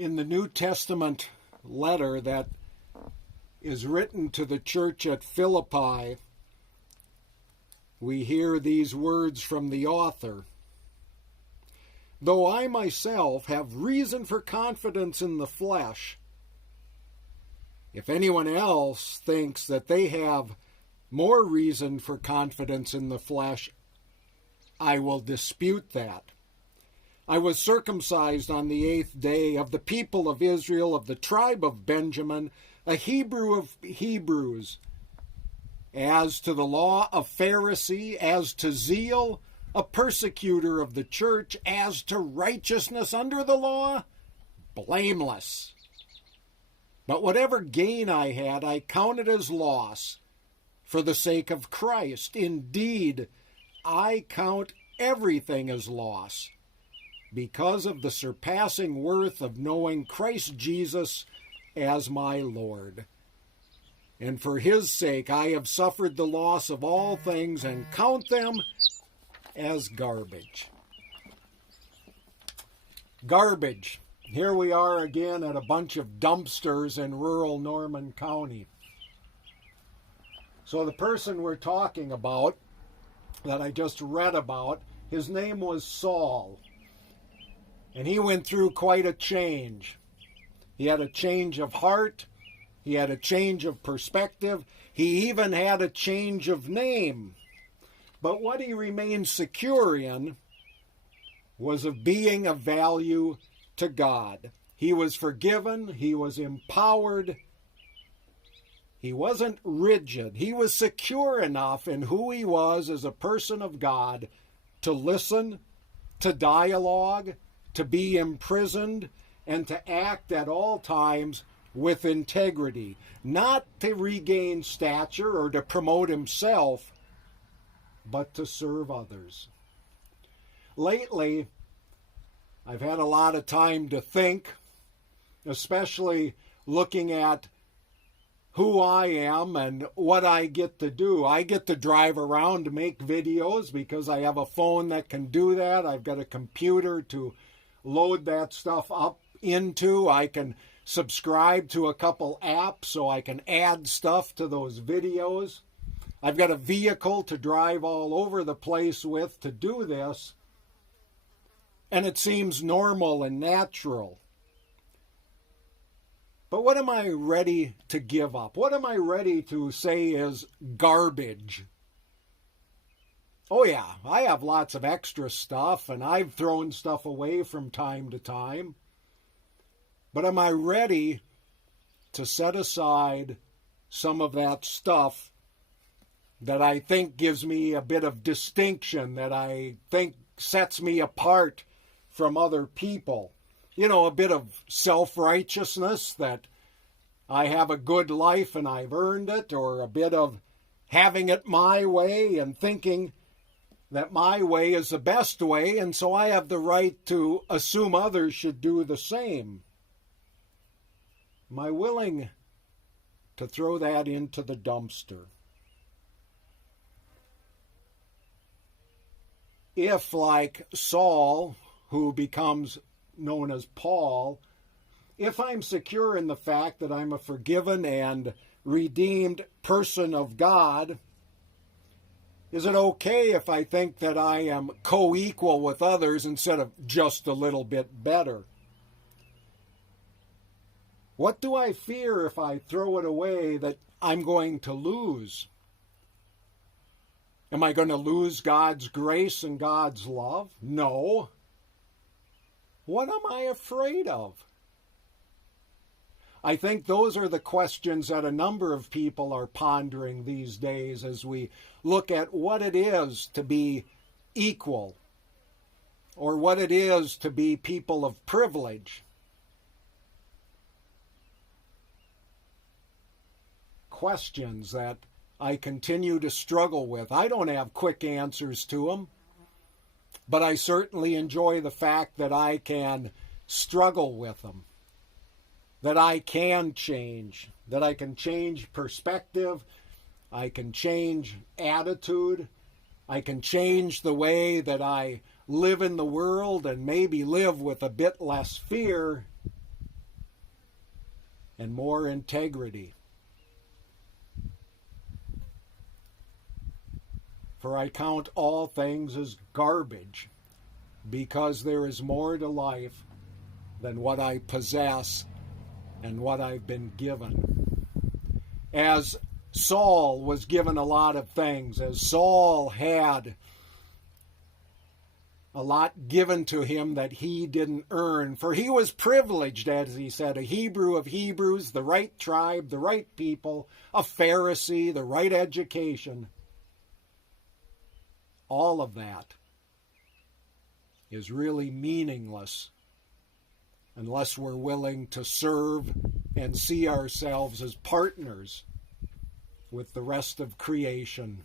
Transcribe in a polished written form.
In the New Testament letter that is written to the church at Philippi, we hear these words from the author. Though I myself have reason for confidence in the flesh, if anyone else thinks that they have more reason for confidence in the flesh, I will dispute that. I was circumcised on the 8th day, of the people of Israel, of the tribe of Benjamin, a Hebrew of Hebrews. As to the law, a Pharisee. As to zeal, a persecutor of the church. As to righteousness under the law, blameless. But whatever gain I had, I counted as loss for the sake of Christ. Indeed, I count everything as loss, because of the surpassing worth of knowing Christ Jesus as my Lord. And for his sake I have suffered the loss of all things and count them as garbage. Garbage. Here we are again at a bunch of dumpsters in rural Norman County. So the person we're talking about, that I just read about, his name was Saul. And he went through quite a change. He had a change of heart. He had a change of perspective. He even had a change of name. But what he remained secure in was of being of value to God. He was forgiven. He was empowered. He wasn't rigid. He was secure enough in who he was as a person of God to listen, to dialogue, to be imprisoned, and to act at all times with integrity, not to regain stature or to promote himself, but to serve others. Lately, I've had a lot of time to think, especially looking at who I am and what I get to do. I get to drive around to make videos because I have a phone that can do that. I've got a computer to load that stuff up into. I can subscribe to a couple apps so I can add stuff to those videos. I've got a vehicle to drive all over the place with to do this, and it seems normal and natural. But what am I ready to give up? What am I ready to say is garbage? Oh yeah, I have lots of extra stuff, and I've thrown stuff away from time to time. But am I ready to set aside some of that stuff that I think gives me a bit of distinction, that I think sets me apart from other people? You know, a bit of self-righteousness, that I have a good life and I've earned it, or a bit of having it my way and thinking that my way is the best way, and so I have the right to assume others should do the same. Am I willing to throw that into the dumpster? If, like Saul, who becomes known as Paul, if I'm secure in the fact that I'm a forgiven and redeemed person of God, is it okay if I think that I am co-equal with others instead of just a little bit better? What do I fear if I throw it away that I'm going to lose? Am I going to lose God's grace and God's love? No. What am I afraid of? I think those are the questions that a number of people are pondering these days as we look at what it is to be equal, or what it is to be people of privilege. Questions that I continue to struggle with. I don't have quick answers to them, but I certainly enjoy the fact that I can struggle with them, that I can change, that I can change perspective, I can change attitude, I can change the way that I live in the world and maybe live with a bit less fear and more integrity. For I count all things as garbage, because there is more to life than what I possess and what I've been given. As Saul was given a lot of things, as Saul had a lot given to him that he didn't earn, for he was privileged, as he said, a Hebrew of Hebrews, the right tribe, the right people, a Pharisee, the right education. All of that is really meaningless unless we're willing to serve and see ourselves as partners with the rest of creation